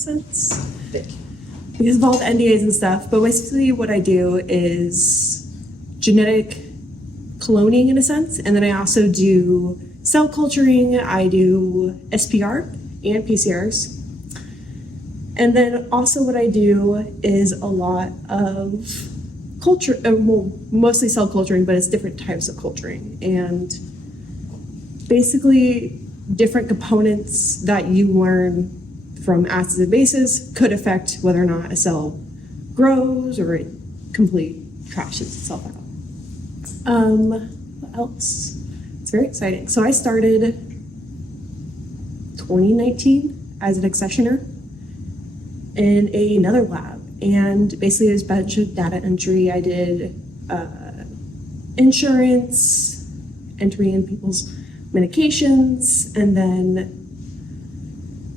sense, because of all the NDAs and stuff. But basically what I do is genetic cloning in a sense, and then I also do cell culturing, I do SPR and PCRs. And then also what I do is a lot of culture, well, mostly cell culturing, but it's different types of culturing. And basically different components that you learn from acids and bases could affect whether or not a cell grows or it completely trashes itself out. What else? It's very exciting. So I started 2019 as an accessioner in another lab, and basically it was a bunch of data entry. I did insurance, entering in people's medications, and then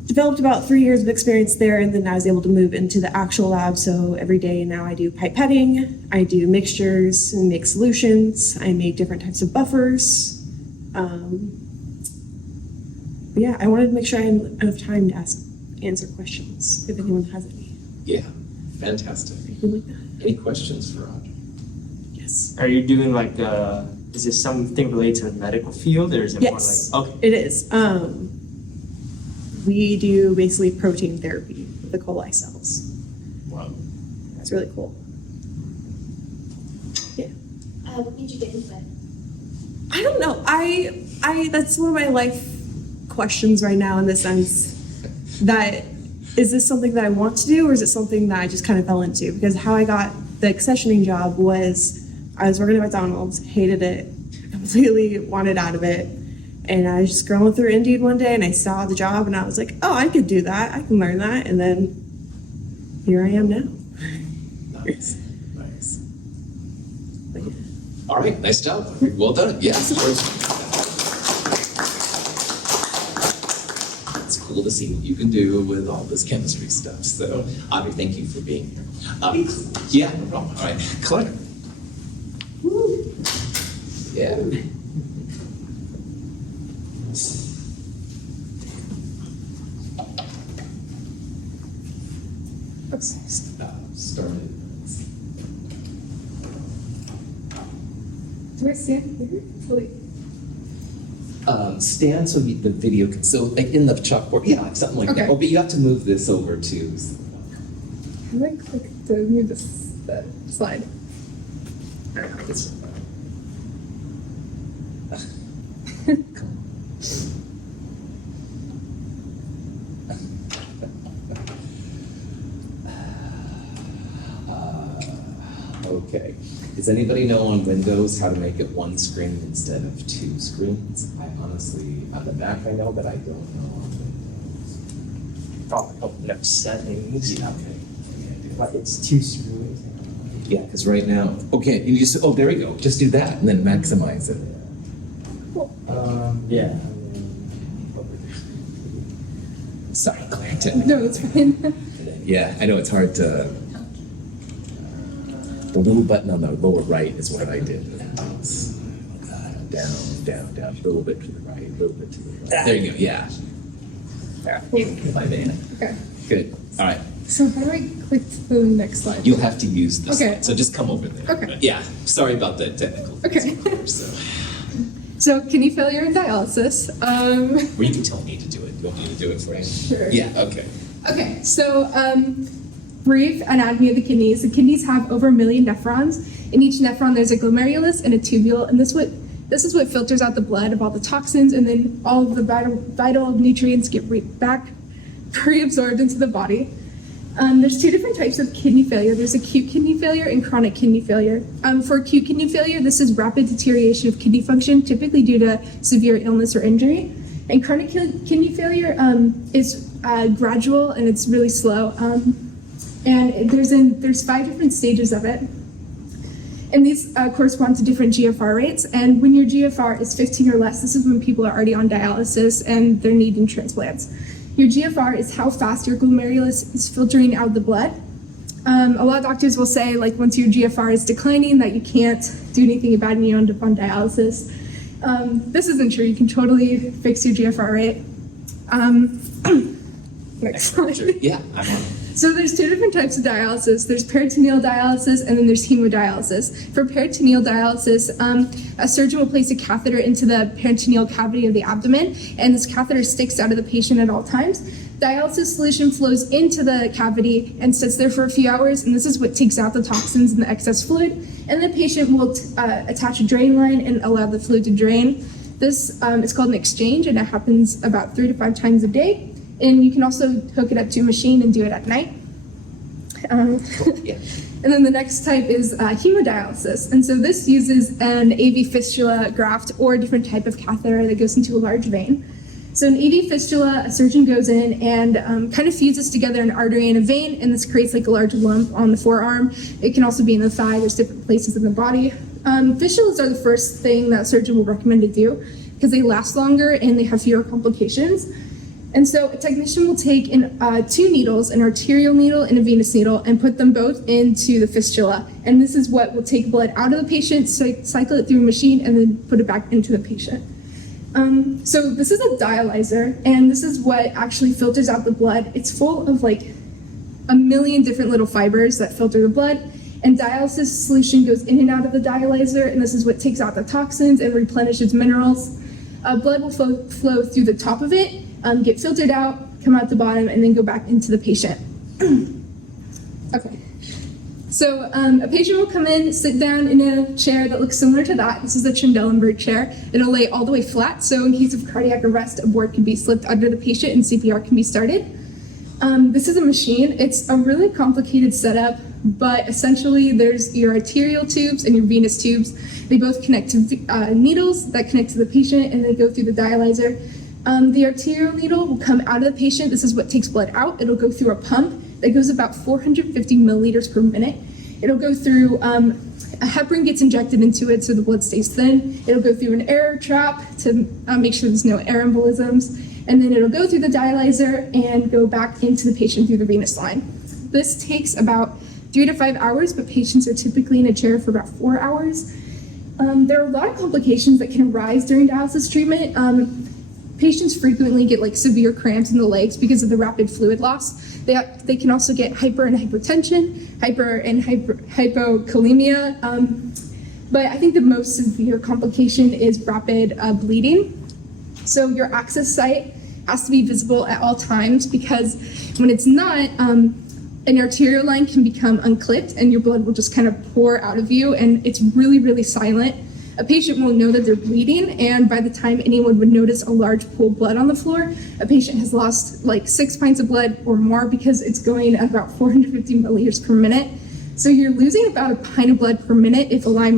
developed about 3 years of experience there, and then I was able to move into the actual lab. So every day now I do pipetting, I do mixtures and make solutions, I make different types of buffers. But yeah, I wanted to make sure I had enough time to answer questions if anyone has any. Yeah, fantastic. Anything like that? Any questions for Audrey? Yes. Are you doing like, is this something related to the medical field, or is it Yes, more like, okay. it is. We do basically protein therapy with the coli cells. Wow. That's really cool. Yeah. What made you get into it? I don't know. I that's one of my life questions right now, in the sense that, is this something that I want to do, or is it something that I just kind of fell into? Because how I got the accessioning job was I was working at McDonald's, hated it, completely wanted out of it. And I was just scrolling through Indeed one day and I saw the job and I was like, oh, I could do that. I can learn that. And then here I am now. Nice. Nice. But yeah. All right, nice job. Well done. Yeah. It's cool to see what you can do with all this chemistry stuff. So, Audrey, thank you for being here. Yeah, no problem. All right, Claire. Yeah. Started. Do I stand here? Stand so the video can, so like in the chalkboard, yeah, something like that. Okay. Oh, but you have to move this over too. How do I click to move the slide? I don't know, it's- Okay. Does anybody know on Windows how to make it one screen instead of two screens? I honestly, on the Mac I know, but I don't know on Windows. Probably open up settings. Yeah, okay. But it's two screws. Yeah, because right now, okay, you just, oh, there we go. Just do that and then maximize it. Yeah. Sorry, Claire. No, it's fine. Yeah, I know it's hard to. The little button on the lower right is what I did. It's, down, a little bit to the right, a little bit to the right. There you go, yeah. My man. Okay. Good, all right. So how do I click to the next slide? You'll have to use this Okay. one, so just come over there. Okay. But yeah, sorry about the technical things, Okay. of course, so. So kidney failure and dialysis. Or you can tell me to do it. You want me to do it for you? Sure. Yeah, okay. Okay, so brief anatomy of the kidneys. The kidneys have over 1 million nephrons. In each nephron, there's a glomerulus and a tubule, and this is what filters out the blood of all the toxins, and then all of the vital nutrients get reabsorbed into the body. There's two different types of kidney failure. There's acute kidney failure and chronic kidney failure. For acute kidney failure, this is rapid deterioration of kidney function, typically due to severe illness or injury. And chronic kidney failure is gradual and it's really slow. And there's 5 different stages of it. And these correspond to different GFR rates. And when your GFR is 15 or less, this is when people are already on dialysis and they're needing transplants. Your GFR is how fast your glomerulus is filtering out the blood. A lot of doctors will say, like, once your GFR is declining, that you can't do anything about it and you end up on dialysis. This isn't true. You can totally fix your GFR rate. Next slide. Yeah, I'm on. So there's two different types of dialysis. There's peritoneal dialysis and then there's hemodialysis. For peritoneal dialysis, a surgeon will place a catheter into the peritoneal cavity of the abdomen, and this catheter sticks out of the patient at all times. Dialysis solution flows into the cavity and sits there for a few hours, and this is what takes out the toxins and the excess fluid. And the patient will attach a drain line and allow the fluid to drain. This is called an exchange, and it happens about 3 to 5 times a day. And you can also hook it up to a machine and do it at night. Yeah. And then the next type is hemodialysis. And so this uses an AV fistula graft or a different type of catheter that goes into a large vein. So in AV fistula, a surgeon goes in and kind of fuses together an artery and a vein, and this creates like a large lump on the forearm. It can also be in the thigh. There's different places in the body. Fistulas are the first thing that a surgeon will recommend to do because they last longer and they have fewer complications. And so a technician will take 2 needles, an arterial needle and a venous needle, and put them both into the fistula. And this is what will take blood out of the patient, cycle it through a machine, and then put it back into the patient. So this is a dialyzer, and this is what actually filters out the blood. It's full of like 1 million different little fibers that filter the blood. And dialysis solution goes in and out of the dialyzer, and this is what takes out the toxins and replenishes minerals. Blood will flow through the top of it, get filtered out, come out the bottom, and then go back into the patient. Okay. So a patient will come in, sit down in a chair that looks similar to that. This is the Trendelenburg chair. It'll lay all the way flat, so in case of cardiac arrest, a board can be slipped under the patient and CPR can be started. This is a machine. It's a really complicated setup, but essentially there's your arterial tubes and your venous tubes. They both connect to needles that connect to the patient, and they go through the dialyzer. The arterial needle will come out of the patient. This is what takes blood out. It'll go through a pump that goes about 450 milliliters per minute. It'll go through, a heparin gets injected into it so the blood stays thin. It'll go through an air trap to make sure there's no air embolisms. And then it'll go through the dialyzer and go back into the patient through the venous line. This takes about 3 to 5 hours, but patients are typically in a chair for about 4 hours. There are a lot of complications that can arise during dialysis treatment. Patients frequently get like severe cramps in the legs because of the rapid fluid loss. They can also get hyper and hypotension, hypokalemia. But I think the most severe complication is rapid bleeding. So your access site has to be visible at all times, because when it's not, an arterial line can become unclipped and your blood will just kind of pour out of you, and it's really, really silent. A patient will know that they're bleeding, and by the time anyone would notice a large pool of blood on the floor, a patient has lost like 6 pints of blood or more, because it's going at about 450 milliliters per minute. So you're losing about a pint of blood per minute if a line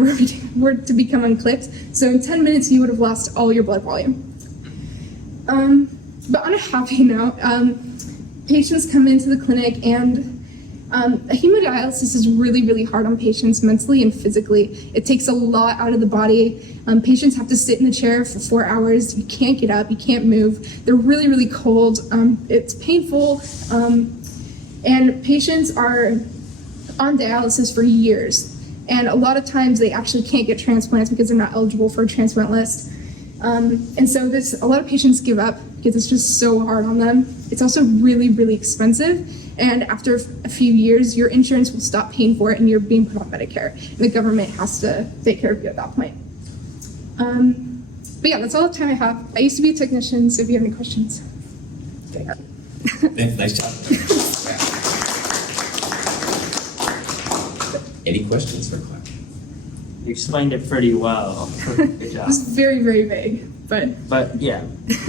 were to become unclipped. So in 10 minutes, you would have lost all your blood volume. But on a happy note, patients come into the clinic, and hemodialysis is really, really hard on patients mentally and physically. It takes a lot out of the body. Patients have to sit in the chair for 4 hours. You can't get up, you can't move. They're really, really cold. It's painful. And patients are on dialysis for years. And a lot of times they actually can't get transplants because they're not eligible for a transplant list. And so a lot of patients give up because it's just so hard on them. It's also really, really expensive. And after a few years, your insurance will stop paying for it and you're being put on Medicare. And the government has to take care of you at that point. But yeah, that's all the time I have. I used to be a technician, so if you have any questions. Thank you. Nice job. Any questions for Claire? You explained it pretty well. Good It job. was very, very vague, but But yeah,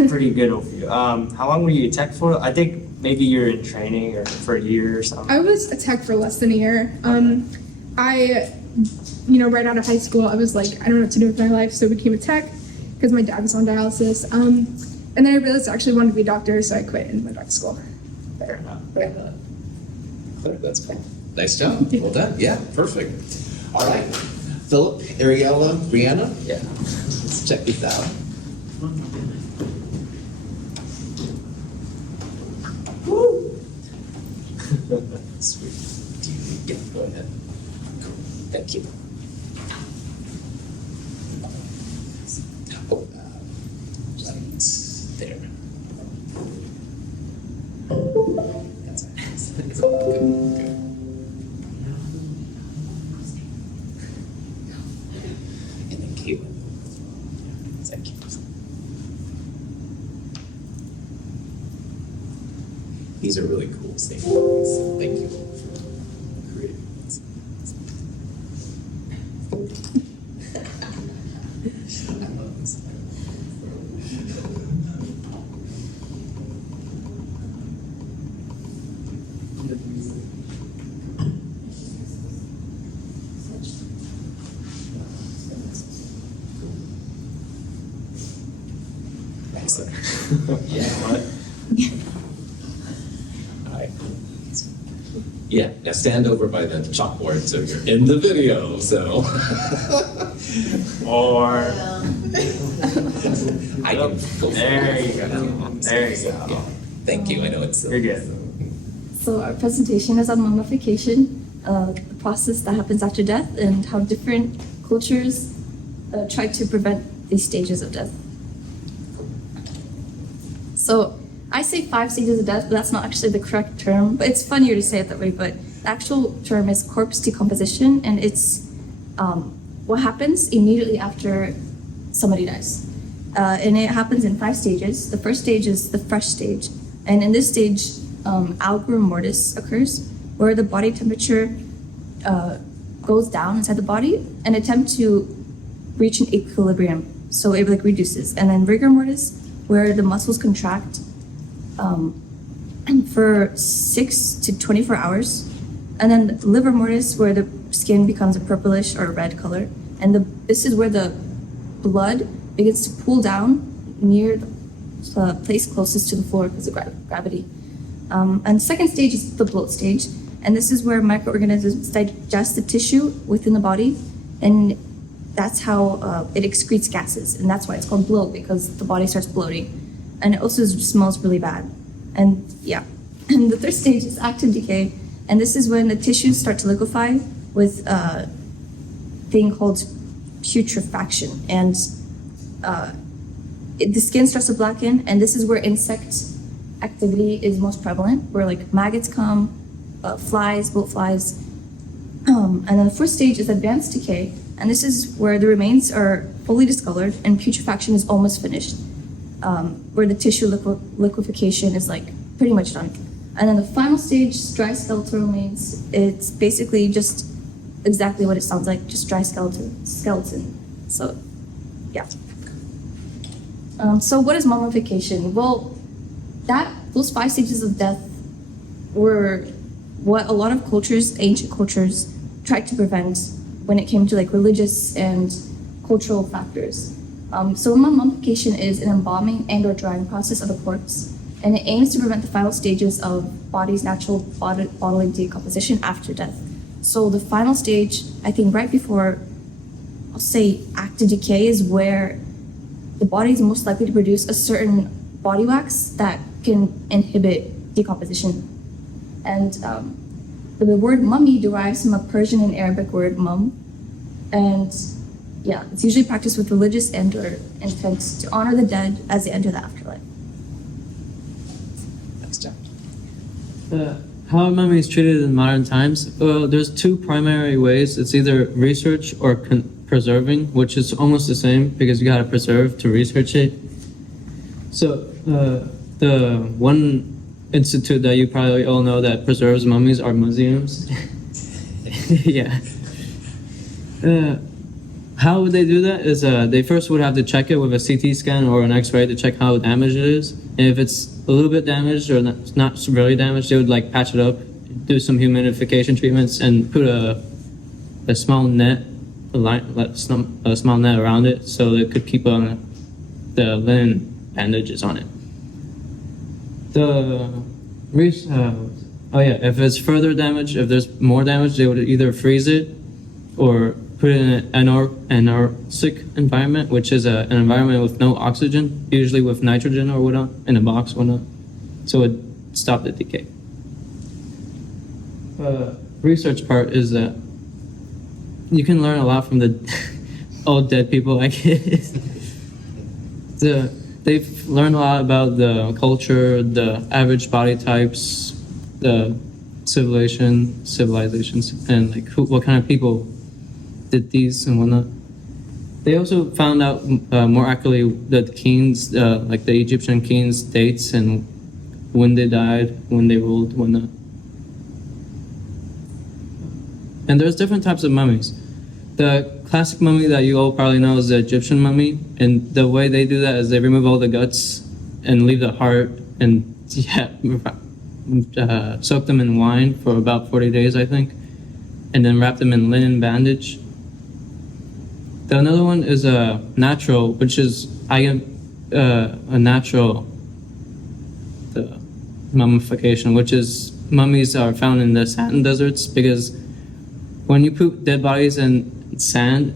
pretty good overview. How long were you a tech for? I think maybe you're in training or for a year or something. I was a tech for less than a year. I, right out of high school, I was like, I don't know what to do with my life, so I became a tech because my dad was on dialysis. And then I realized I actually wanted to be a doctor, so I quit and went back to school. Fair enough. Claire, that's cool. Nice job. Well done. Yeah, perfect. All right. Philip, Ariella, Brianna, Yeah. let's check this out. Sweet. Yeah, go ahead. Cool. Thank you. Oh, right there. It's all good. Good. And then Caitlin. Is that Caitlin? These are really cool statements. Thank you for creating these. I love this. Excellent. Yeah. What? All right. Yeah, now stand over by the chalkboard so you're in the video, so. Or I can go for there it. you go. There you Yeah. go. Thank you, I know it's. You're good. So our presentation is on mummification, the process that happens after death, and how different cultures try to prevent these stages of death. So I say 5 stages of death, but that's not actually the correct term. But it's funnier to say it that way. But the actual term is corpse decomposition, and it's what happens immediately after somebody dies. And it happens in 5 stages. The first stage is the fresh stage, and in this stage, algor mortis occurs, where the body temperature goes down inside the body and attempt to reach an equilibrium. So it like reduces, and then rigor mortis, where the muscles contract for 6 to 24 hours, and then livor mortis, where the skin becomes a purplish or red color, and this is where the blood begins to pool down near the place closest to the floor because of gravity. And the second stage is the bloat stage, and this is where microorganisms digest the tissue within the body, and that's how it excretes gases, and that's why it's called bloat, because the body starts bloating, and it also smells really bad. And yeah, and the third stage is active decay, and this is when the tissues start to liquefy with a thing called putrefaction, and the skin starts to blacken, and this is where insect activity is most prevalent, where like maggots come, flies, boat flies, and then the fourth stage is advanced decay, and this is where the remains are fully discolored and putrefaction is almost finished, where the tissue liquefaction is like pretty much done. And then the final stage, dry skeletal remains, it's basically just exactly what it sounds like, just dry skeleton. So, yeah. So what is mummification? Well, those 5 stages of death were what a lot of cultures, ancient cultures, tried to prevent when it came to like religious and cultural factors. So mummification is an embalming and/or drying process of a corpse, and it aims to prevent the final stages of body's natural bodily decomposition after death. So the final stage, I think right before, I'll say active decay, is where the body is most likely to produce a certain body wax that can inhibit decomposition. And the word mummy derives from a Persian and Arabic word mum. And yeah, it's usually practiced with religious and/or intent to honor the dead as they enter the afterlife. Thanks, Jack. How are mummies treated in modern times? Well, there's 2 primary ways. It's either research or preserving, which is almost the same because you gotta preserve to research it. So the one institute that you probably all know that preserves mummies are museums. Yeah. How would they do that is they first would have to check it with a CT scan or an X-ray to check how damaged it is. And if it's a little bit damaged or not severely damaged, they would like patch it up, do some humidification treatments, and put a small net, a small net around it so it could keep the linen bandages on it. If it's further damage, if there's more damage, they would either freeze it or put it in an anarctic environment, which is an environment with no oxygen, usually with nitrogen or whatnot, in a box or whatnot, so it would stop the decay. Research part is that you can learn a lot from the old dead people, I guess. They've learned a lot about the culture, the average body types, the civilizations, and like what kind of people did these and whatnot. They also found out more accurately the kings, like the Egyptian kings' dates and when they died, when they ruled, whatnot. And there's different types of mummies. The classic mummy that you all probably know is the Egyptian mummy, and the way they do that is they remove all the guts and leave the heart and soak them in wine for about 40 days, I think, and then wrap them in linen bandage. Another one is a natural, which is a natural mummification, which is mummies are found in the sand deserts, because when you put dead bodies in sand,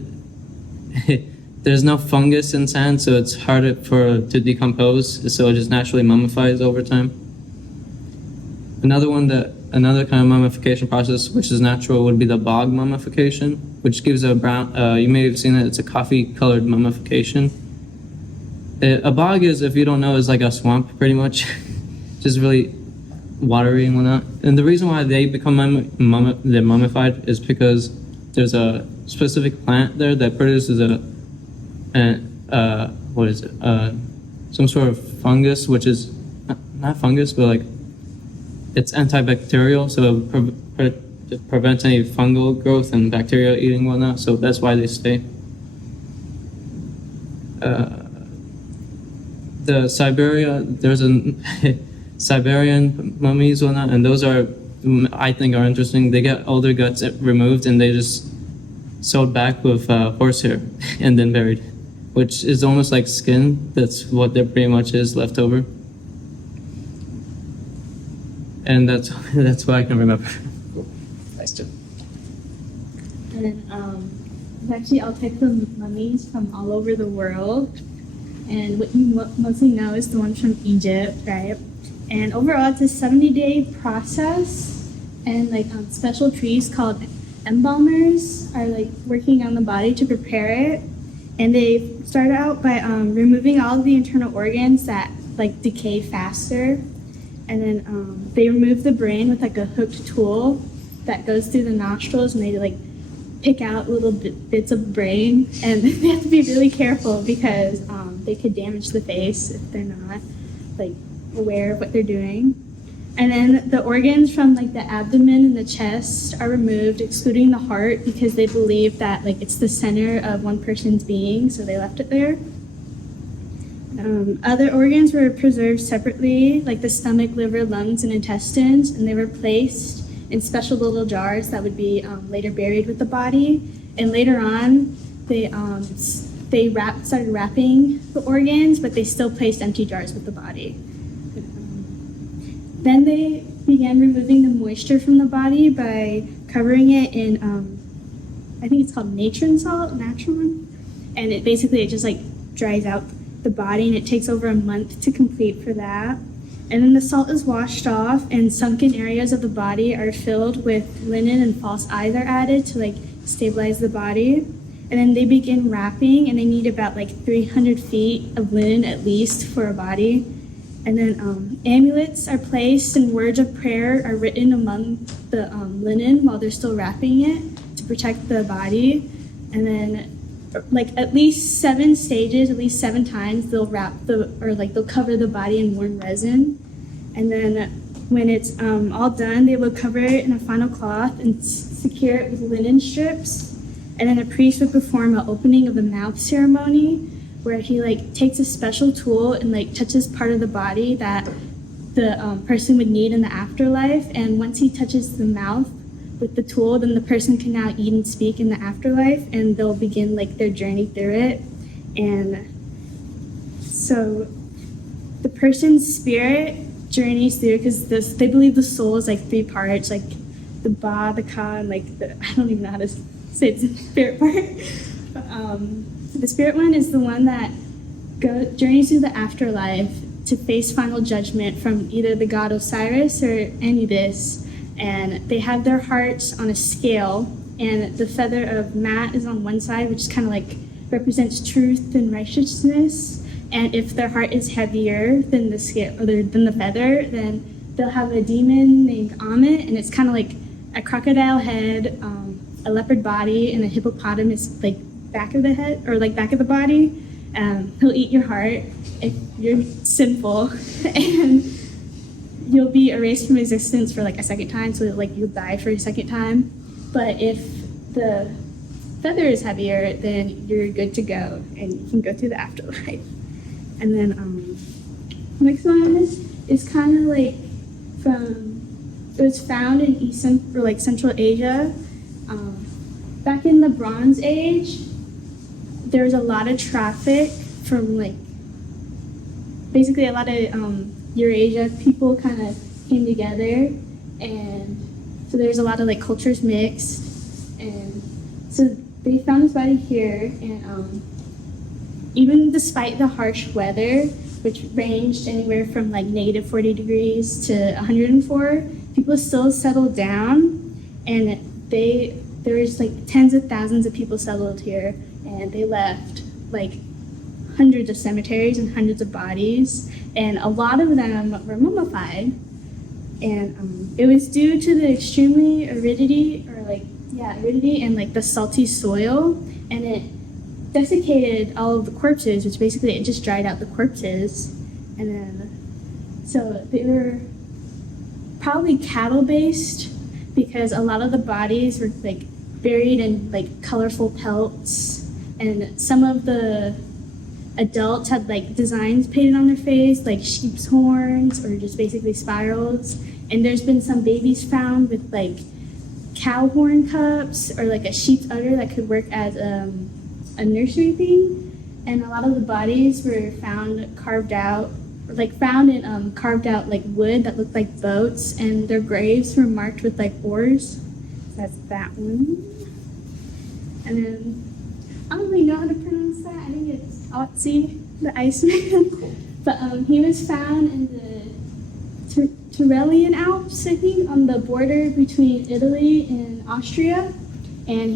there's no fungus in sand, so it's harder to decompose, so it just naturally mummifies over time. Another kind of mummification process, which is natural, would be the bog mummification, which gives a brown, you may have seen it, it's a coffee-colored mummification. A bog is, if you don't know, is like a swamp, pretty much. Just really watery and whatnot. And the reason why they become they're mummified is because there's a specific plant there that produces some sort of fungus, which is not fungus, but like it's antibacterial, so it prevents any fungal growth and bacteria eating whatnot. So that's why they stay. There's Siberian mummies whatnot, and those are, I think, are interesting. They get all their guts removed and they just sewed back with horsehair and then buried, which is almost like skin. That's what there pretty much is left over. And that's what I can remember. Nice to. And then there's actually all types of mummies from all over the world. And what you mostly know is the ones from Egypt, right? And overall, it's a 70-day process. And like special trees called embalmers are like working on the body to prepare it. And they start out by removing all of the internal organs that like decay faster. And then they remove the brain with like a hooked tool that goes through the nostrils, and they like pick out little bits of brain. And they have to be really careful because they could damage the face if they're not like aware of what they're doing. And then the organs from like the abdomen and the chest are removed, excluding the heart, because they believe that like it's the center of one person's being, so they left it there. Other organs were preserved separately, like the stomach, liver, lungs, and intestines, and they were placed in special little jars that would be later buried with the body. And later on, they started wrapping the organs, but they still placed empty jars with the body. Then they began removing the moisture from the body by covering it in, I think it's called natron salt, and it basically just like dries out the body, and it takes over a month to complete for that. And then the salt is washed off, and sunken areas of the body are filled with linen, and false eyes are added to like stabilize the body. And then they begin wrapping, and they need about like 300 feet of linen at least for a body. And then amulets are placed, and words of prayer are written among the linen while they're still wrapping it to protect the body. And then like at least 7 stages, at least 7 times, they'll they'll cover the body in warm resin. And then when it's all done, they will cover it in a final cloth and secure it with linen strips. And then a priest would perform an opening of the mouth ceremony, where he like takes a special tool and like touches part of the body that the person would need in the afterlife. And once he touches the mouth with the tool, then the person can now eat and speak in the afterlife, and they'll begin like their journey through it. And so the person's spirit journeys through, because they believe the soul is like 3 parts, like the ba, the ka, and like I don't even know how to say the spirit part. But, the spirit one is the one that journeys through the afterlife to face final judgment from either the god Osiris or Anubis. And they have their hearts on a scale, and the feather of Mat is on one side, which kind of like represents truth and righteousness. And if their heart is heavier than the scale, or than the feather, then they'll have a demon named Amit, and it's kind of like a crocodile head, a leopard body, and a hippopotamus like back of the head or like back of the body. He'll eat your heart if you're sinful, and you'll be erased from existence for like a second time, so like you'll die for a second time. But if the feather is heavier, then you're good to go, and you can go through the afterlife. And then next one is kind of like it was found in Central Asia. Back in the Bronze Age, there was a lot of traffic from basically a lot of Eurasia people kind of came together, and so there's a lot of cultures mixed, and so they found this body here, and even despite the harsh weather, which ranged anywhere from -40 degrees to 104, people still settled down, and there was tens of thousands of people settled here, and they left hundreds of cemeteries and hundreds of bodies, and a lot of them were mummified, and it was due to the extremely aridity and the salty soil, and it desiccated all of the corpses, which basically it just dried out the corpses, and then so they were probably cattle based because a lot of the bodies were buried in colorful pelts, and some of the adults had designs painted on their face like sheep's horns or just basically spirals, and there's been some babies found with cow horn cups or a sheep's udder that could work as a nursery thing, and a lot of the bodies were found carved out carved out wood that looked like boats, and their graves were marked with oars. That's that one. And then I don't really know how to pronounce that. I think it's Otzi, the Iceman. But he was found in the Tyrrhenian Alps, I think, on the border between Italy and Austria. And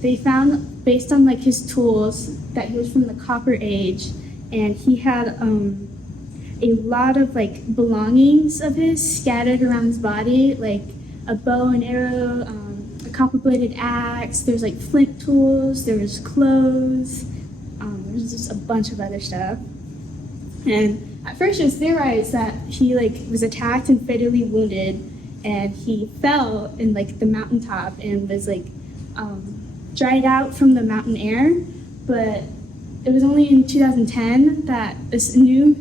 they found, based on his tools, that he was from the Copper Age, and he had a lot of belongings of his scattered around his body, like a bow and arrow, a copper-bladed axe. There's flint tools. There was clothes. There's just a bunch of other stuff. And at first, it was theorized that he was attacked and fatally wounded, and he fell in the mountaintop and was dried out from the mountain air. But it was only in 2010 that this new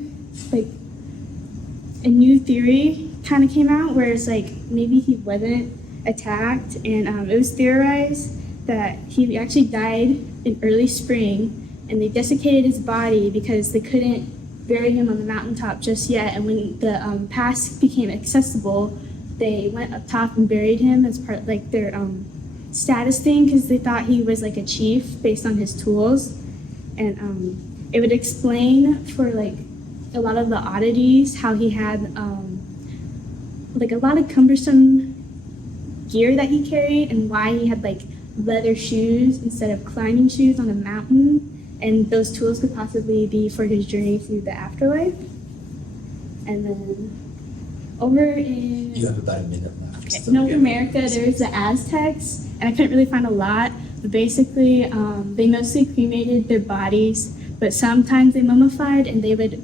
a new theory kind of came out where it's maybe he wasn't attacked, and it was theorized that he actually died in early spring, and they desiccated his body because they couldn't bury him on the mountaintop just yet, and when the pass became accessible, they went up top and buried him as part of their status thing, because they thought he was a chief based on his tools, and it would explain for a lot of the oddities how he had a lot of cumbersome gear that he carried, and why he had leather shoes instead of climbing shoes on a mountain, and those tools could possibly be for his journey through the afterlife. And then over in You have about a minute left. Okay, North America, there's the Aztecs, and I couldn't really find a lot, but basically they mostly cremated their bodies, but sometimes they mummified, and they would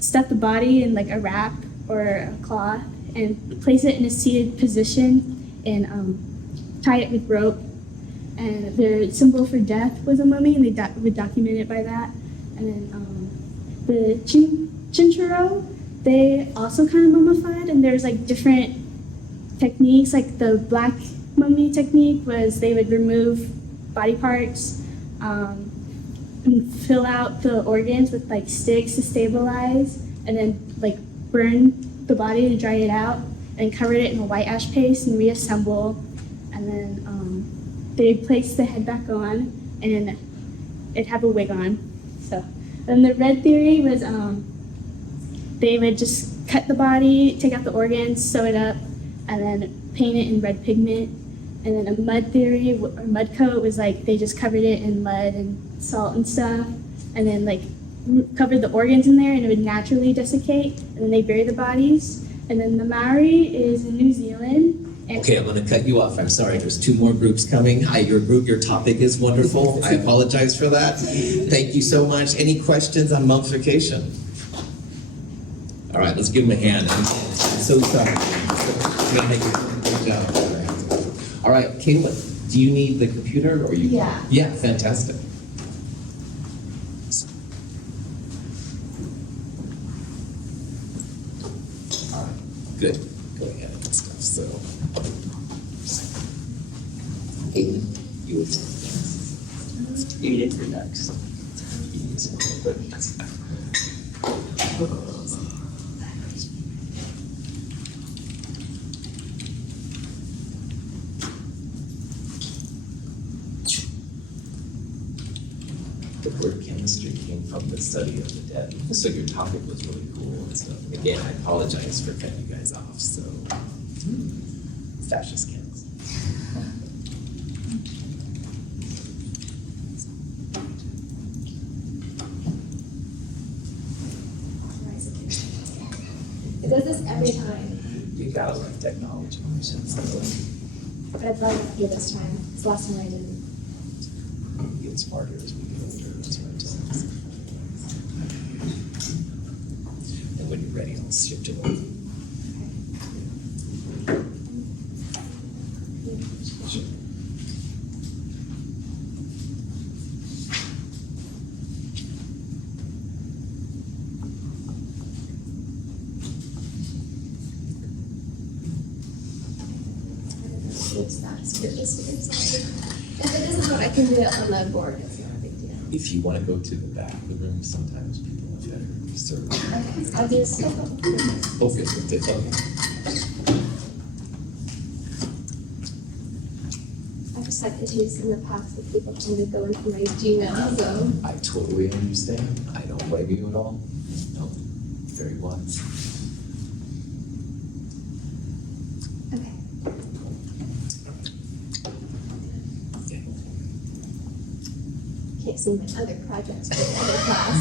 stuff the body in a wrap or a cloth and place it in a seated position and tie it with rope. And their symbol for death was a mummy, and they would document it by that. And then the Chinchorro, they also kind of mummified, and there's different techniques. The black mummy technique was they would remove body parts and fill out the organs with sticks to stabilize, and then burn the body to dry it out, and cover it in a white ash paste and reassemble, and then they place the head back on, and it'd have a wig on. So then the red theory was they would just cut the body, take out the organs, sew it up, and then paint it in red pigment. And then a mud theory or mud coat was they just covered it in mud and salt and stuff, and then covered the organs in there, and it would naturally desiccate, and then they bury the bodies. And then the Maori is in New Zealand. And Okay, I'm gonna cut you off. I'm sorry, there's two more groups coming. Hi, your group, your topic is wonderful. I apologize for that. Thank you so much. Any questions on mummification? All right, let's give them a hand. I'm so sorry. Good job. All right, Caitlin, do you need the computer or you? Yeah. Yeah, fantastic. All right, good. Go ahead and stuff. So, Caitlin, you would. Edith, you're next. The word chemistry came from the study of the dead. So your topic was really cool and stuff. Again, I apologize for cutting you guys off. So, fascist cans. It does this every time, You gotta learn technology. but I've learned it here this time. It's the last time I didn't. We get smarter as we get older. That's right. And when you're ready, I'll shift it over. Sure. It's not as good as it is. If it isn't what I can do it on the board, it's not a big deal. If you want to go to the back of the room, sometimes people are better served. Okay, I'll do this. Oh, good, good, okay. I've just had issues in the past with people trying to go into my Gmail, so. I totally understand. I don't blame you at all. No, very wise. Okay. Okay. Can't see my other projects for the other class.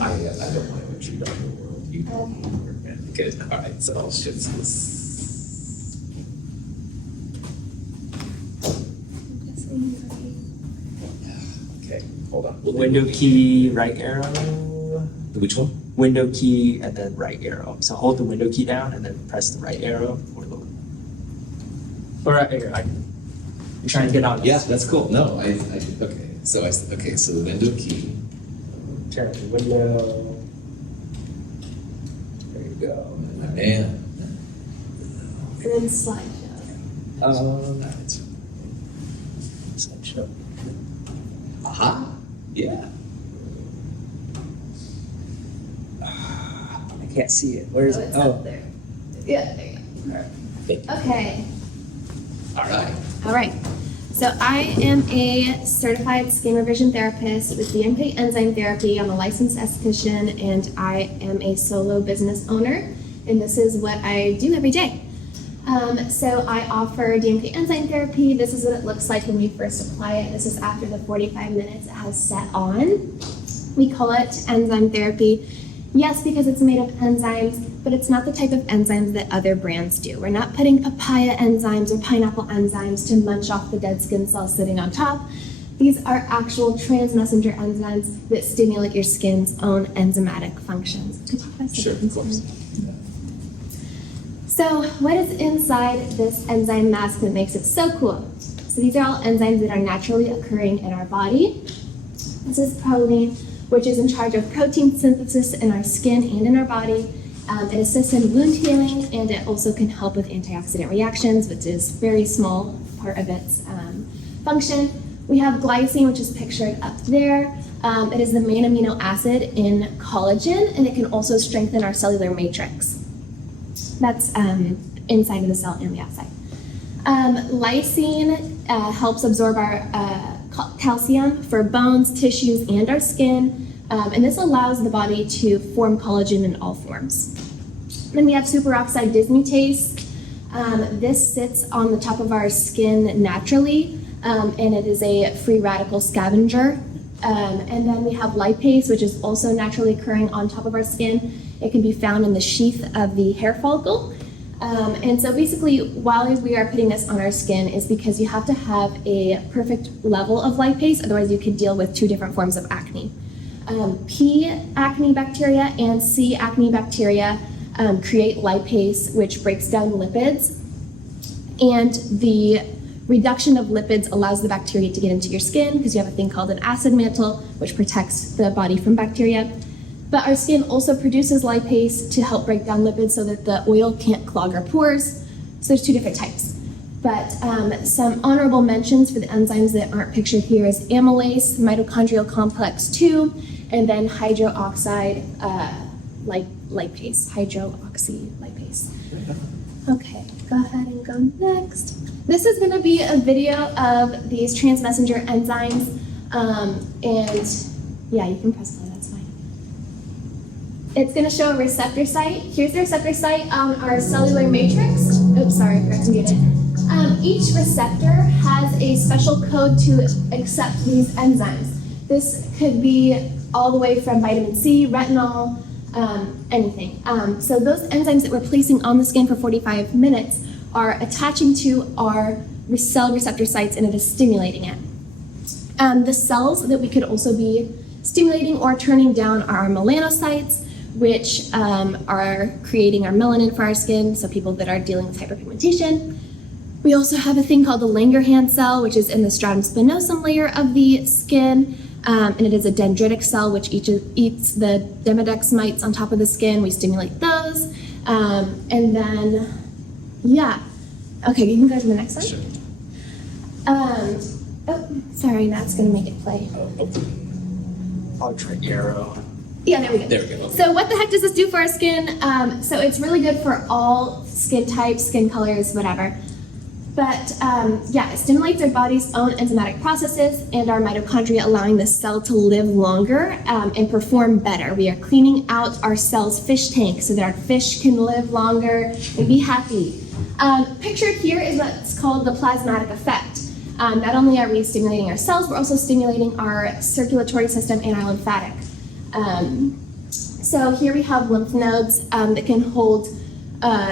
I don't want to intrude on your world. You do Okay. your work, man. Good. All right, so I'll shift this. Okay, hold on. We'll do Window it. key, right arrow. Which one? Window key and then right arrow. So hold the window key down and then press the right arrow or the. Or right arrow. You're trying to get on. Yeah, that's cool. No, okay. So okay, so the window key. Turn the window. There you go. My man. And then slideshow. That's Slideshow. aha. Yeah. I can't see it. Where is Oh, it? it's Oh. up there. Yeah, there you go. Thank you. Okay. All right. All right. So I am a certified skin revision therapist with DMK enzyme therapy. I'm a licensed esthetician and I am a solo business owner. And this is what I do every day. So I offer DMK enzyme therapy. This is what it looks like when we first apply it. This is after the 45 minutes it has set on. We call it enzyme therapy. Yes, because it's made of enzymes, but it's not the type of enzymes that other brands do. We're not putting papaya enzymes or pineapple enzymes to munch off the dead skin cells sitting on top. These are actual transmessenger enzymes that stimulate your skin's own enzymatic functions. Could you pass the Sure, of course. So what is inside this enzyme mask that makes it so cool? So these are all enzymes that are naturally occurring in our body. This is proline, which is in charge of protein synthesis in our skin and in our body. It assists in wound healing, and it also can help with antioxidant reactions, which is a very small part of its function. We have glycine, which is pictured up there. It is the main amino acid in collagen, and it can also strengthen our cellular matrix. That's inside of the cell and the outside. Lysine helps absorb our calcium for bones, tissues, and our skin. And this allows the body to form collagen in all forms. Then we have superoxide dismutase. This sits on the top of our skin naturally, and it is a free radical scavenger. And then we have lipase, which is also naturally occurring on top of our skin. It can be found in the sheath of the hair follicle. And so basically, while we are putting this on our skin, is because you have to have a perfect level of lipase, otherwise you could deal with two different forms of acne. P. acne bacteria and C. acne bacteria create lipase, which breaks down lipids. And the reduction of lipids allows the bacteria to get into your skin because you have a thing called an acid mantle, which protects the body from bacteria. But our skin also produces lipase to help break down lipids so that the oil can't clog our pores. So there's two different types. But some honorable mentions for the enzymes that aren't pictured here is amylase, mitochondrial complex 2, and then hydroxy lipase. Okay, go ahead and go next. This is going to be a video of these transmessenger enzymes. And yeah, you can press play, that's fine. It's going to show a receptor site. Here's the receptor site on our cellular matrix. Oops, sorry, I forgot to get it. Each receptor has a special code to accept these enzymes. This could be all the way from vitamin C, retinol, anything. So those enzymes that we're placing on the skin for 45 minutes are attaching to our cell receptor sites, and it is stimulating it. The cells that we could also be stimulating or turning down are our melanocytes, which are creating our melanin for our skin, so people that are dealing with hyperpigmentation. We also have a thing called the Langerhans cell, which is in the stratum spinosum layer of the skin, and it is a dendritic cell which eats the Demodex mites on top of the skin. We stimulate those, and then, yeah. Okay, you can go to the next one. Sure. Oh, sorry, that's gonna make it play. Ultra arrow. Yeah, there we go. There we go. So what the heck does this do for our skin? So it's really good for all skin types, skin colors, whatever. But yeah, it stimulates our body's own enzymatic processes and our mitochondria, allowing the cell to live longer and perform better. We are cleaning out our cell's fish tank so that our fish can live longer and be happy. Pictured here is what's called the plasmatic effect. Not only are we stimulating our cells, we're also stimulating our circulatory system and our lymphatic. So here we have lymph nodes that can hold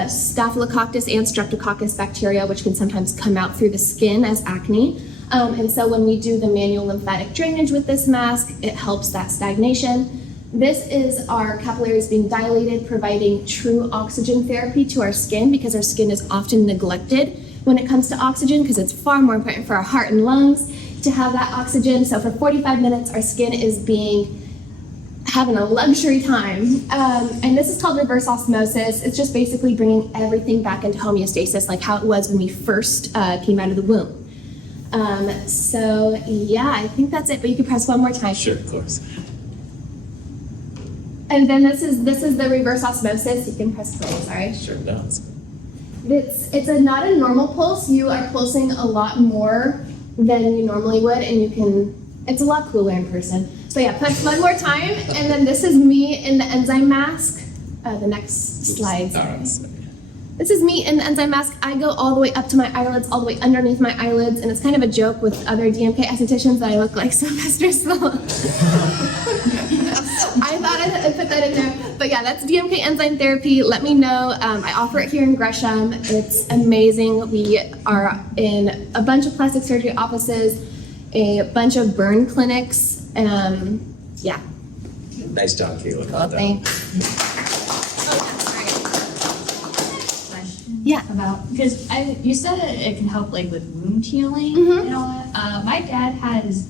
Staphylococcus and Streptococcus bacteria, which can sometimes come out through the skin as acne. And so when we do the manual lymphatic drainage with this mask, it helps that stagnation. This is our capillaries being dilated, providing true oxygen therapy to our skin, because our skin is often neglected when it comes to oxygen, because it's far more important for our heart and lungs to have that oxygen. So for 45 minutes, our skin is having a luxury time. And this is called reverse osmosis. It's just basically bringing everything back into homeostasis, like how it was when we first came out of the womb. So yeah, I think that's it, but you can press one more time. Sure, of course. And then this is the reverse osmosis. You can press play, sorry. Sure, no, It's not a normal pulse. You are pulsing a lot more than you normally would, and it's a lot cooler in person. So yeah, press one more time, and then this is me in the enzyme mask. The next slide. All right. This is me in the enzyme mask. I go all the way up to my eyelids, all the way underneath my eyelids, and it's kind of a joke with other DMK estheticians that I look like Sylvester Stallone. I thought I'd put that in there. But yeah, that's DMK enzyme therapy. Let me know. I offer it here in Gresham. It's amazing. We are in a bunch of plastic surgery offices, a bunch of burn clinics. Yeah. Nice job, Caitlin. Well, thanks. Yeah. About because you said it can help like with wound healing and all that. My dad has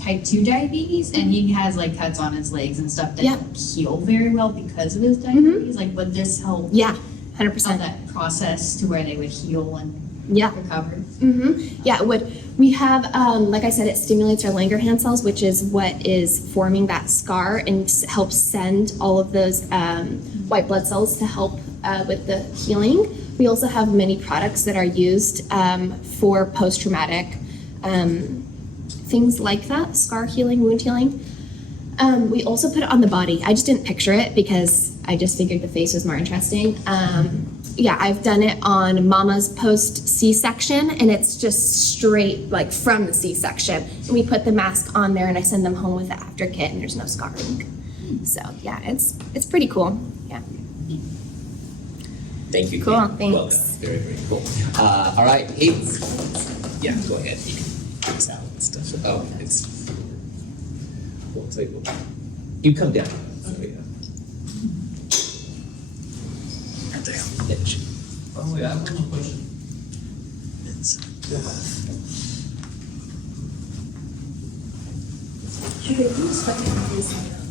type 2 diabetes, and he has like cuts on his legs and stuff that don't heal very well because of his diabetes. Like, would this help? Yeah, 100%. Help that process to where they would heal and recover. Yeah, it would. We have, like I said, it stimulates our Langerhans cells, which is what is forming that scar and helps send all of those white blood cells to help with the healing. We also have many products that are used for post-traumatic things like that, scar healing, wound healing. We also put it on the body. I just didn't picture it because I just figured the face was more interesting. yeah, I've done it on mama's post C-section, and it's just straight like from the C-section. And we put the mask on there, and I send them home with the after kit, and there's no scarring. So yeah, it's pretty cool. Yeah. Thank you. Cool, Kate. Well thanks. done. Very, very cool. All right, Hayden. Yeah, go ahead. You can give us out and stuff. Oh, it's. We'll take. You come down. Oh, yeah. Down. Edge. Oh, yeah, I have one more question.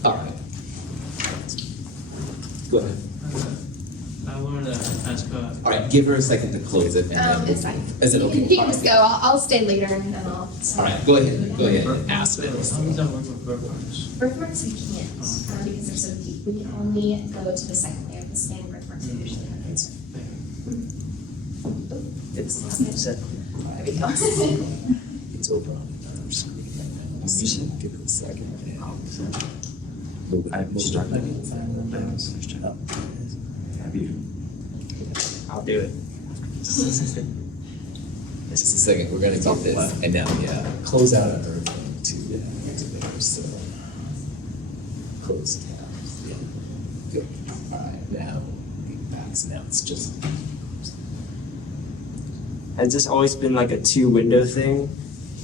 All right. Go ahead. I wanted to ask, All right, give her a second to close it. And then It's fine. Is it You okay? can, you can just go. I'll stay later, and then I'll. All right, go ahead. Go ahead and ask. how does that work with birthmarks? Birthmarks we can't because they're so deep. We can only go to the second layer of the skin. Birthmarks are usually It's There we go. It's over on the screen. Give it a second. Move it. I've started. I'll do it. Just a second, we're gonna do this, and now, yeah, close out of her to there, so. Close tabs, yeah. Good, all right, now, back, so now it's just, Has this always been like a 2-window thing?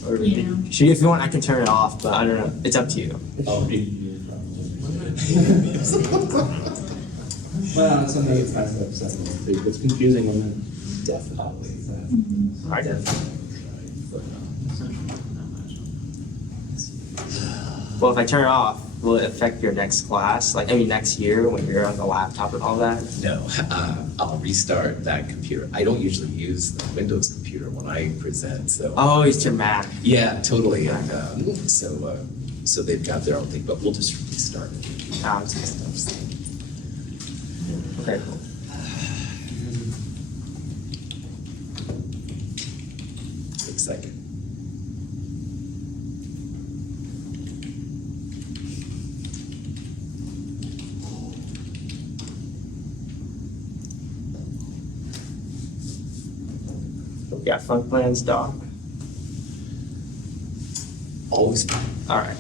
Or Yeah. if you want, I can turn it off, but I don't know. It's up to you. oh, Well, sometimes it's nice to have second too. It's confusing when then. definitely. I did. Well, if I turn it off, will it affect your next class? Like, next year when you're on the laptop and all that? No, I'll restart that computer. I don't usually use the Windows computer when I present, so. Oh, it's your Mac. Yeah, totally, and, so they've got their own thing, but we'll just restart it. It's good stuff. Okay, cool. Quick second. Yeah, fun plans, doc. Always. All right.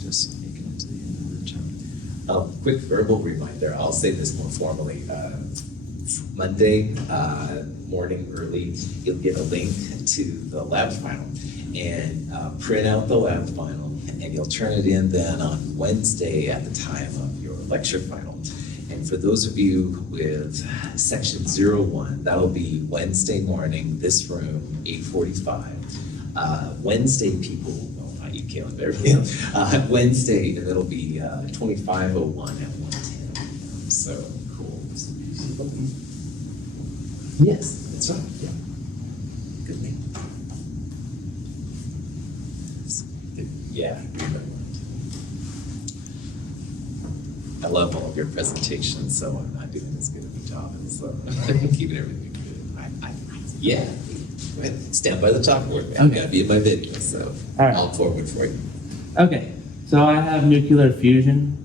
Just making it to the end of the chapter. Quick verbal reminder, I'll say this more formally. Monday morning early, you'll get a link to the lab final and print out the lab final, and you'll turn it in then on Wednesday at the time of your lecture final. And for those of you with section 01, that'll be Wednesday morning, this room, 8:45. Wednesday people, well, not you, Caleb, but everybody else. Wednesday, and it'll be 25:01 at 1:10. So cool. Yes, that's right. Yeah. Good name. Yeah. I love all of your presentations, so I'm not doing as good of a job as keeping everything good. Yeah. Go ahead. Stand by the chalkboard, man. I've got to be in my video, so All right. I'll forward for you. Okay, so I have nuclear fusion.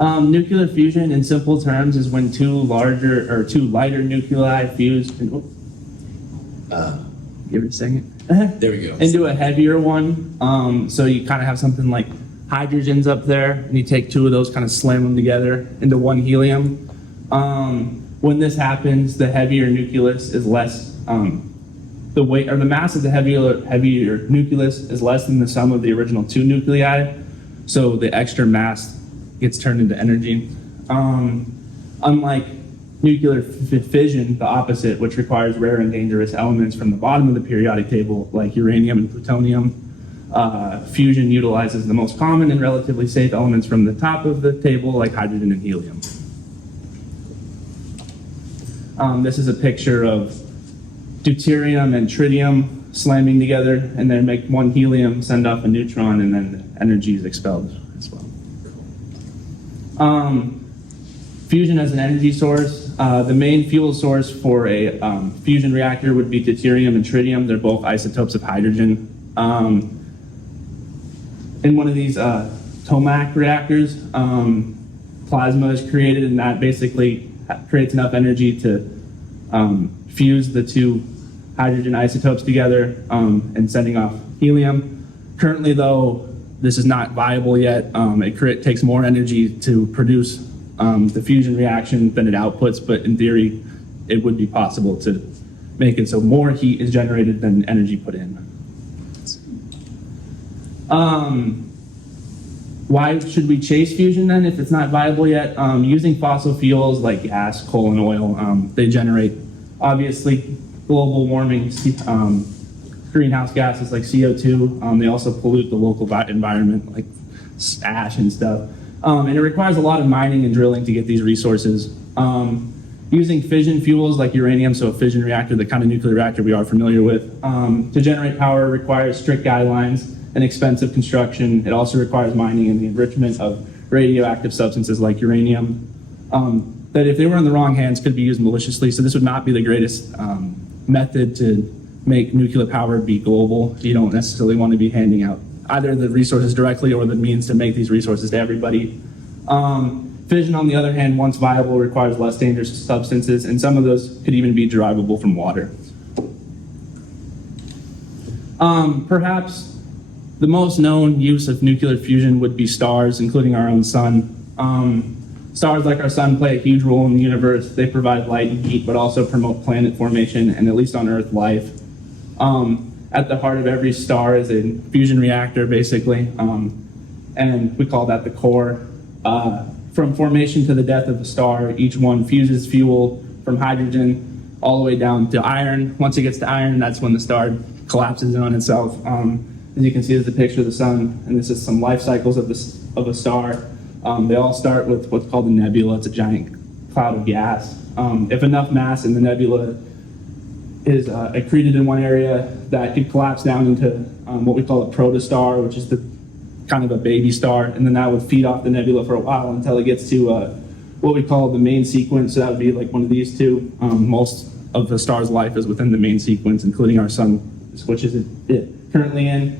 Nuclear fusion, in simple terms, is when two lighter nuclei fuse. Give it a second. There we go. Into a heavier one. So you kind of have something like hydrogens up there, and you take two of those, kind of slam them together into one helium. When this happens, the heavier nucleus is less. The weight or the mass of the heavier nucleus is less than the sum of the original two nuclei. So the extra mass gets turned into energy. Unlike nuclear fission, the opposite, which requires rare and dangerous elements from the bottom of the periodic table, like uranium and plutonium, fusion utilizes the most common and relatively safe elements from the top of the table, like hydrogen and helium. This is a picture of deuterium and tritium slamming together, and then make one helium, send off a neutron, and then energy is expelled as well. Fusion as an energy source. The main fuel source for a fusion reactor would be deuterium and tritium. They're both isotopes of hydrogen. In one of these TOMAC reactors, plasma is created, and that basically creates enough energy to fuse the two hydrogen isotopes together and sending off helium. Currently, though, this is not viable yet. It takes more energy to produce the fusion reaction than it outputs, but in theory, it would be possible to make it so more heat is generated than energy put in. Why should we chase fusion then if it's not viable yet? Using fossil fuels like gas, coal, and oil, they generate obviously global warming greenhouse gases like CO2. They also pollute the local environment like ash and stuff. And it requires a lot of mining and drilling to get these resources. Using fission fuels like uranium, so a fission reactor, the kind of nuclear reactor we are familiar with, to generate power requires strict guidelines and expensive construction. It also requires mining and the enrichment of radioactive substances like uranium that if they were in the wrong hands could be used maliciously. So this would not be the greatest method to make nuclear power be global. You don't necessarily want to be handing out either the resources directly or the means to make these resources to everybody. Fission, on the other hand, once viable, requires less dangerous substances, and some of those could even be derivable from water. Perhaps the most known use of nuclear fusion would be stars, including our own sun. Stars like our sun play a huge role in the universe. They provide light and heat, but also promote planet formation and, at least on Earth, life. At the heart of every star is a fusion reactor, basically, and we call that the core. From formation to the death of the star, each one fuses fuel from hydrogen all the way down to iron. Once it gets to iron, that's when the star collapses in on itself. As you can see, there's a picture of the sun, and this is some life cycles of a star. They all start with what's called a nebula. It's a giant cloud of gas. If enough mass in the nebula is accreted in one area, that could collapse down into what we call a protostar, which is the kind of a baby star, and then that would feed off the nebula for a while until it gets to what we call the main sequence. So that would be like one of these two. Most of the star's life is within the main sequence, including our sun, which is it currently in.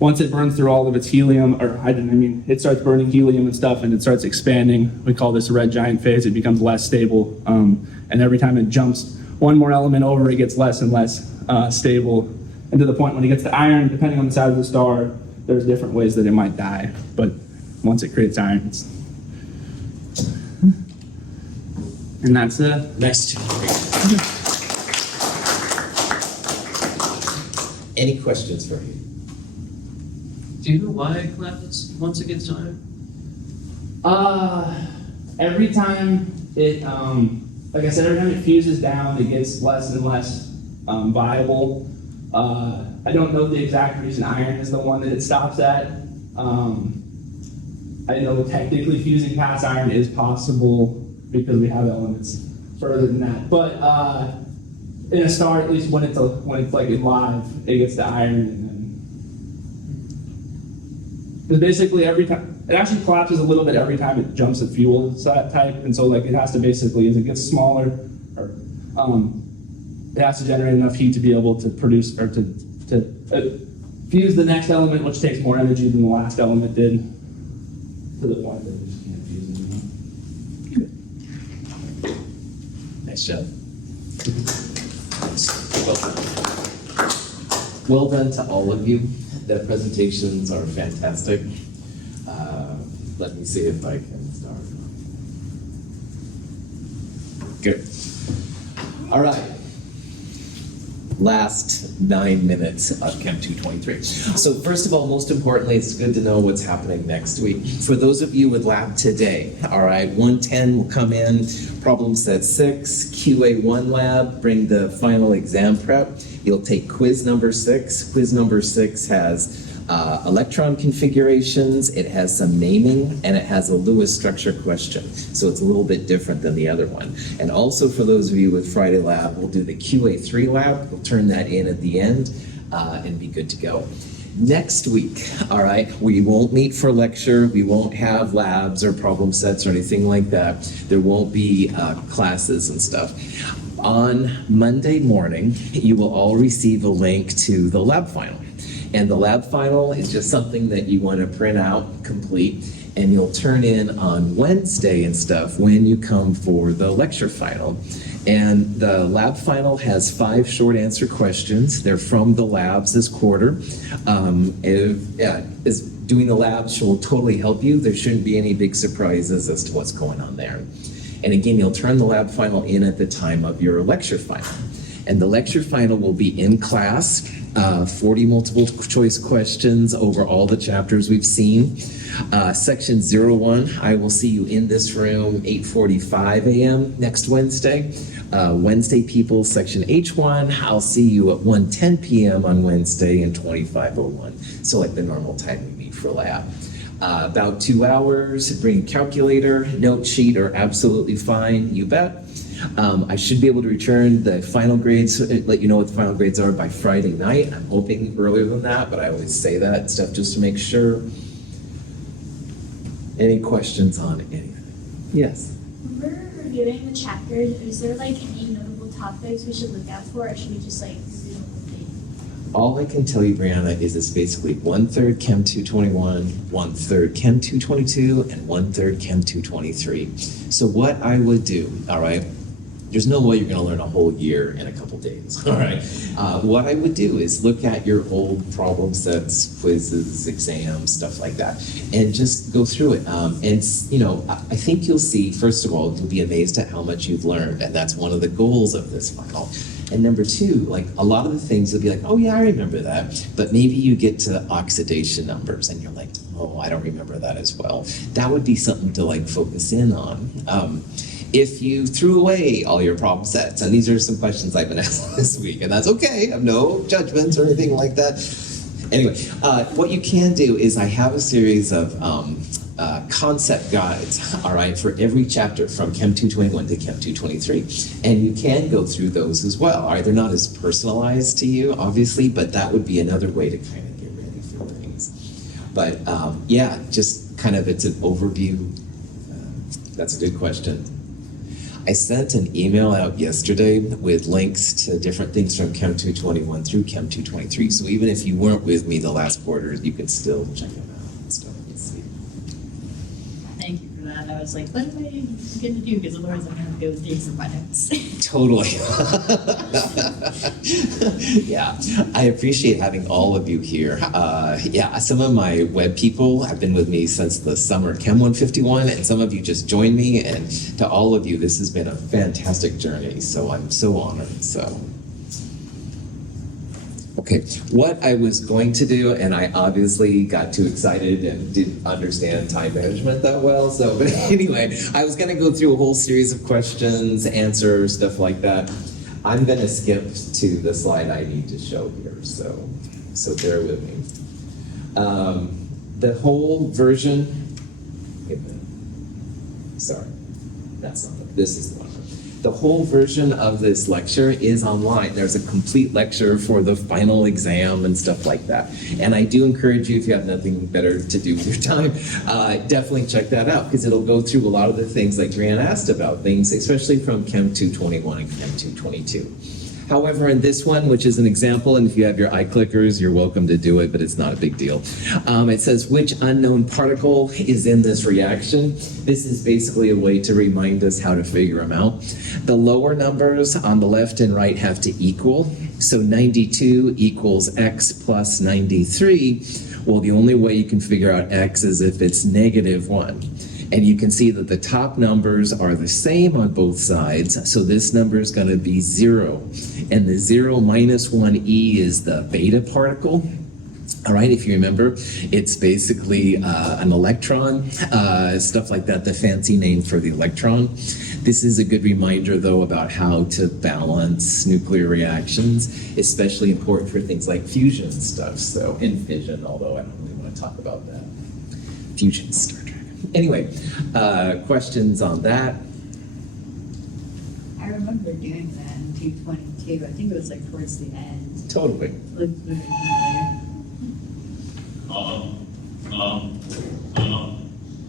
Once it burns through all of its helium or hydrogen, it starts burning helium and stuff, and it starts expanding. We call this a red giant phase. It becomes less stable, and every time it jumps one more element over, it gets less and less stable, and to the point when it gets to iron, depending on the size of the star, there's different ways that it might die. But once it creates iron, it's... And that's it. Next. Any questions for you? Do you know why it collapses once it gets to iron? Every time it, like I said, every time it fuses down, it gets less and less viable. I don't know the exact reason iron is the one that it stops at. I know technically fusing past iron is possible because we have elements further than that. But in a star, at least when it's like alive, it gets to iron, and then because basically every time it actually collapses a little bit every time it jumps a fuel type, and so like it has to basically, as it gets smaller, or it has to generate enough heat to be able to produce or to fuse the next element, which takes more energy than the last element did, to the point that it just can't fuse anymore. Nice job. Well done to all of you. The presentations are fantastic. Let me see if I can start. Good. All right. Last 9 minutes of Chem 223. So first of all, most importantly, it's good to know what's happening next week. For those of you with lab today, all right, 110 will come in, problem set 6, QA1 lab, bring the final exam prep. You'll take quiz number 6. Quiz number 6 has electron configurations, it has some naming, and it has a Lewis structure question. So it's a little bit different than the other one. And also for those of you with Friday lab, we'll do the QA3 lab. We'll turn that in at the end and be good to go. Next week, all right, we won't meet for lecture. We won't have labs or problem sets or anything like that. There won't be classes and stuff. On Monday morning, you will all receive a link to the lab final. And the lab final is just something that you want to print out, complete, and you'll turn in on Wednesday and stuff when you come for the lecture final. And the lab final has 5 short answer questions. They're from the labs this quarter. Doing the labs will totally help you. There shouldn't be any big surprises as to what's going on there. And again, you'll turn the lab final in at the time of your lecture final. And the lecture final will be in class, 40 multiple choice questions over all the chapters we've seen. Section 01, I will see you in this room 8:45 a.m. next Wednesday. Wednesday people, section H1, I'll see you at 1:10 p.m. on Wednesday and 25:01. So like the normal time we meet for lab. About 2 hours, bring a calculator, note sheet are absolutely fine, you bet. I should be able to return the final grades, let you know what the final grades are by Friday night. I'm hoping earlier than that, but I always say that stuff just to make sure. Any questions on anything? Yes. When we're reviewing the chapters, is there like any notable topics we should look out for, or should we just like review the whole thing? All I can tell you, Brianna, is it's basically 1/3 Chem 221, 1/3 Chem 222, and 1/3 Chem 223. So what I would do, all right, there's no way you're going to learn a whole year in a couple days, all right? What I would do is look at your old problem sets, quizzes, exams, stuff like that, and just go through it. And, you know, I think you'll see, first of all, you'll be amazed at how much you've learned, and that's one of the goals of this final. And number 2, like a lot of the things you'll be like, oh yeah, I remember that. But maybe you get to oxidation numbers and you're like, oh, I don't remember that as well. That would be something to like focus in on. If you threw away all your problem sets, and these are some questions I've been asked this week, and that's okay, I have no judgments or anything like that. Anyway, what you can do is I have a series of concept guides, all right, for every chapter from Chem 221 to Chem 223. And you can go through those as well, all right? They're not as personalized to you, obviously, but that would be another way to kind of get ready for things. But yeah, just kind of, it's an overview. That's a good question. I sent an email out yesterday with links to different things from Chem 221 through Chem 223. So even if you weren't with me the last quarter, you can still check them out and stuff and see. Thank you for that. I was like, what am I going to do? Because otherwise I'm going to go through some of my notes. Totally. Yeah, I appreciate having all of you here. Yeah, some of my web people have been with me since the summer Chem 151, and some of you just joined me, and to all of you, this has been a fantastic journey, so I'm so honored, so. Okay, what I was going to do, and I obviously got too excited and didn't understand time management that well, so, but anyway, I was gonna go through a whole series of questions, answers, stuff like that. I'm gonna skip to the slide I need to show here, so bear with me. The whole version, wait a minute. Sorry, that's not it. This is the one. The whole version of this lecture is online. There's a complete lecture for the final exam and stuff like that. And I do encourage you, if you have nothing better to do with your time, definitely check that out, because it'll go through a lot of the things like Grant asked about, things especially from Chem 221 and Chem 222. However, in this one, which is an example, and if you have your iClickers, you're welcome to do it, but it's not a big deal. It says, which unknown particle is in this reaction? This is basically a way to remind us how to figure them out. The lower numbers on the left and right have to equal. So 92 equals x plus 93. Well, the only way you can figure out x is if it's -1. And you can see that the top numbers are the same on both sides, so this number is going to be 0. And the 0 minus 1e is the beta particle. All right, if you remember, it's basically an electron, stuff like that, the fancy name for the electron. This is a good reminder, though, about how to balance nuclear reactions, especially important for things like fusion stuff, so, and fission, although I don't really want to talk about that. Fusion, Star Trek. Anyway, questions on that? I remember doing that in 222. I think it was like towards the end. Totally. Looked very familiar. Come, come, come,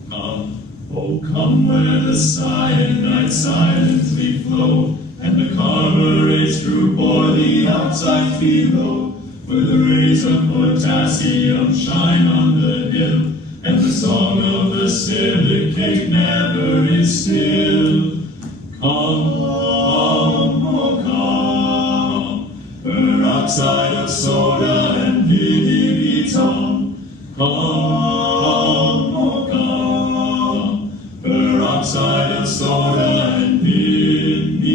come. Oh, come where the cyanide silently flow, and the carburetors through bore the outside below, where the rays of potassium shine on the hill, and the song of the silicate never is still. Come, oh come, peroxide of soda and viviton. Come, oh come, peroxide of soda and viviton.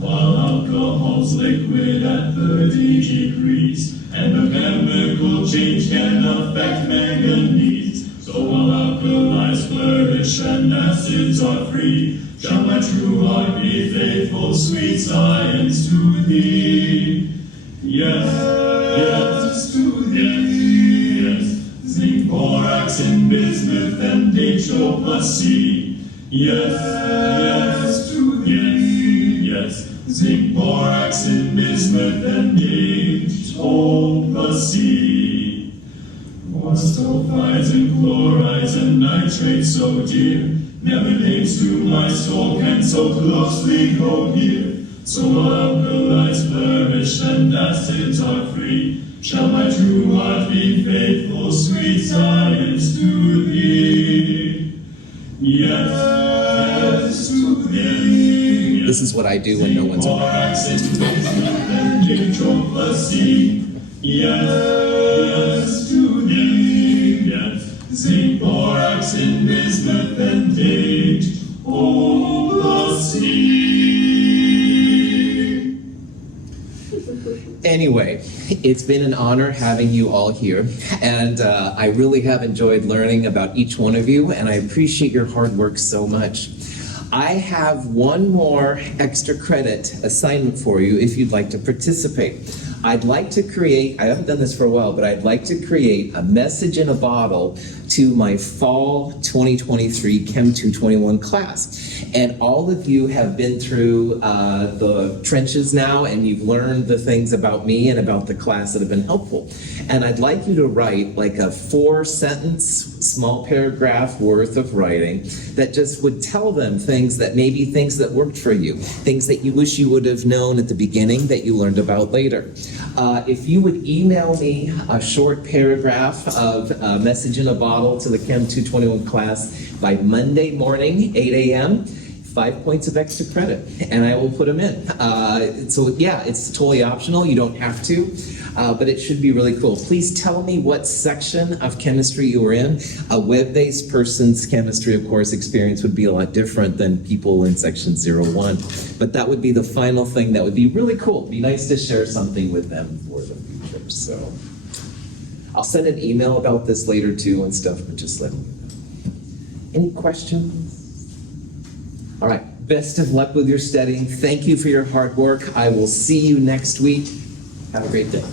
While alcohol's liquid at 30 degrees, and the chemical change can affect manganese. So while alkalis flourish and acids are free, shall my true heart be faithful, sweet science, to thee? Yes, yes, to thee, yes. Zinc, borax, and bismuth, and HO plus C. Yes, yes, to thee, yes. Zinc, borax, and bismuth, and HO plus C. More sulfides and chlorides and nitrates so dear, never names to my soul can so closely go here. So alkalis flourish and acids are free, shall my true heart be faithful, sweet science, to thee? Yes, yes, to thee. This is what I do when no one's around. Borax and bismuth and HO plus C. Yes, to thee. Yes, zinc, borax, and bismuth, and HO plus C. Anyway, it's been an honor having you all here, and I really have enjoyed learning about each one of you, and I appreciate your hard work so much. I have one more extra credit assignment for you if you'd like to participate. I'd like to create, I haven't done this for a while, but I'd like to create a message in a bottle to my fall 2023 Chem 221 class. And all of you have been through the trenches now, and you've learned the things about me and about the class that have been helpful. And I'd like you to write like a 4-sentence, small paragraph worth of writing that just would tell them things that maybe things that worked for you, things that you wish you would have known at the beginning that you learned about later. If you would email me a short paragraph of a message in a bottle to the Chem 221 class by Monday morning, 8 a.m., 5 points of extra credit, and I will put them in. So yeah, it's totally optional. You don't have to, but it should be really cool. Please tell me what section of chemistry you were in. A web-based person's chemistry, of course, experience would be a lot different than people in section 01. But that would be the final thing that would be really cool. It'd be nice to share something with them for the future. So I'll send an email about this later too and stuff, but just let me know. Any questions? All right, best of luck with your studying. Thank you for your hard work. I will see you next week. Have a great day.